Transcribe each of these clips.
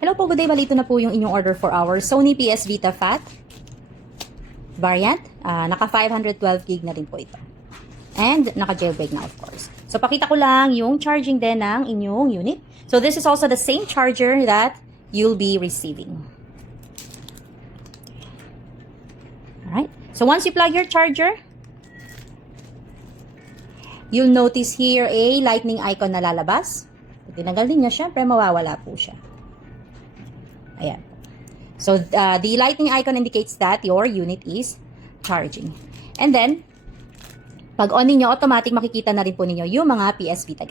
Hello po, good day. Balito na po yung inyong order for our Sony PS Vita Fat variant. Naka 512 gig na rin po ito. And naka jailbreak na, of course. So pakita ko lang yung charging din ng inyong unit. So this is also the same charger that you'll be receiving. Alright. So once you plug your charger, you'll notice here a lightning icon na lalabas. Pag tinanggal din niya, syempre mawawala po siya. Ayan. So, the lightning icon indicates that your unit is charging. And then, pag on ninyo, automatic makikita na rin po ninyo yung mga PS Vita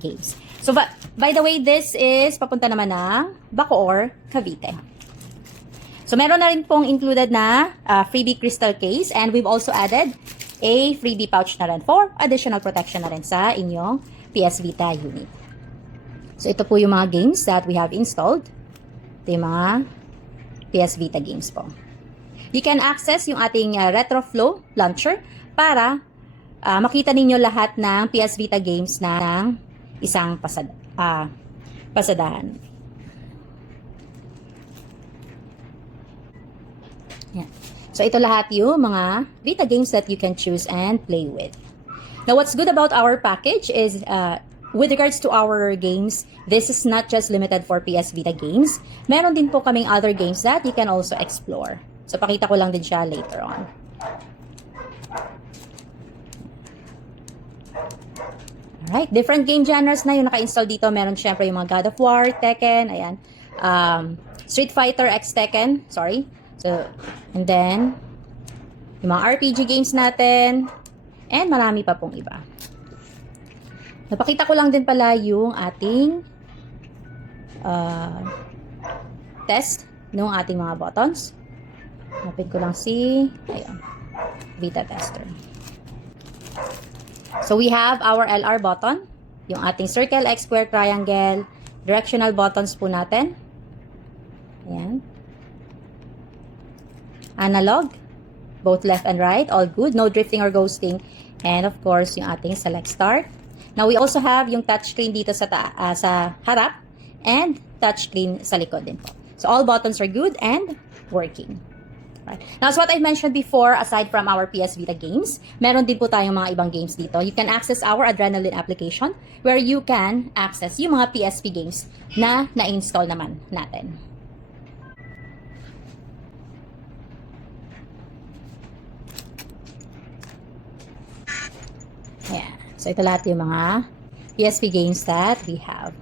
games. So, by the way, this is papunta naman ng Bacoor, Cavite. So, meron na rin pong included na freebie crystal case, and we've also added a freebie pouch na rin for additional protection na rin sa inyong PS Vita unit. So, ito po yung mga games that we have installed. Ito yung mga PS Vita games po. You can access yung ating RetroFlow launcher para makita ninyo lahat ng PS Vita games na ng isang pasadahan. Yan. So, ito lahat yung mga Vita games that you can choose and play with. Now, what's good about our package is with regards to our games, this is not just limited for PS Vita games. Meron din po kaming other games that you can also explore. So, pakita ko lang din siya later on. Alright, different game genres na yung naka-install dito. Meron syempre yung mga God of War, Tekken, ayan. Street Fighter X Tekken, sorry. So, and then, yung mga RPG games natin, and marami pa pong iba. Napakita ko lang din pala yung ating test ng ating mga buttons. Napin ko lang ayun, Vita Tester. So we have our LR button, yung ating circle, X, square, triangle, directional buttons po natin. Ayan. Analog, both left and right, all good, no drifting or ghosting. And of course, yung ating select start. Now, we also have yung touchscreen dito sa harap and touchscreen sa likod din po. So, all buttons are good and working. Right. Now, as what I mentioned before, aside from our PS Vita games, meron din po tayong mga ibang games dito. You can access our Adrenaline application where you can access yung mga PSP games na na-install naman natin. Yeah. So, ito lahat yung mga PSP games that we have.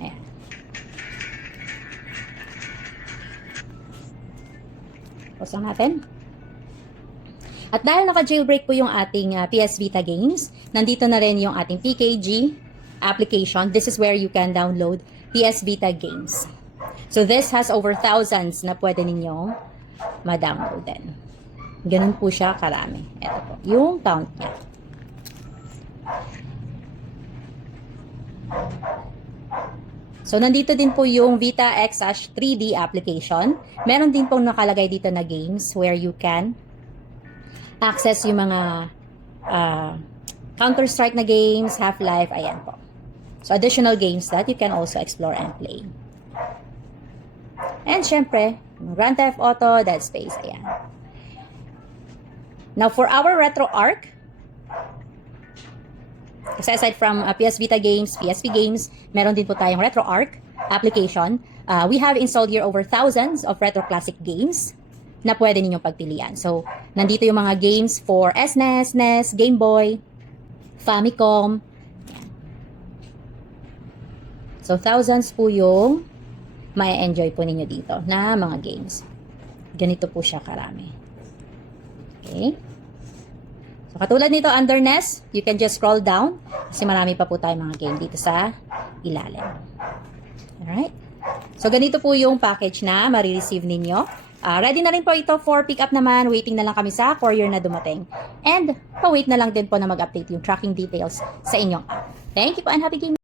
Ayan. Pause lang natin. At dahil naka-jailbreak po yung ating PS Vita games, nandito na rin yung ating PKG application. This is where you can download PS Vita games. So, this has over thousands na pwede ninyong ma-download din. Ganun po siya karami. Ito po, yung count niya. So, nandito din po yung Vita X-3D application. Meron din pong nakalagay dito na games where you can access yung mga Counter-Strike na games, Half-Life, ayan po. So, additional games that you can also explore and play. And syempre, Grand Theft Auto, Dead Space, ayan. Now, for our RetroArch, kasi aside from PS Vita games, PSP games, meron din po tayong RetroArch application. We have installed here over thousands of retro classic games na pwede ninyong pagpilian. So, nandito yung mga games for SNES, NES, Game Boy, Famicom. Ayan. So, thousands po yung ma-enjoy po ninyo dito na mga games. Ganito po siya karami. Okay. So, katulad nito, under NES, you can just scroll down kasi marami pa po tayong mga game dito sa ilalim. Alright. So, ganito po yung package na marireceive ninyo. Ready na rin po ito for pick up naman. Waiting na lang kami sa courier na dumating. And, pa-wait na lang din po na mag-update yung tracking details sa inyong app. Thank you po and happy gaming!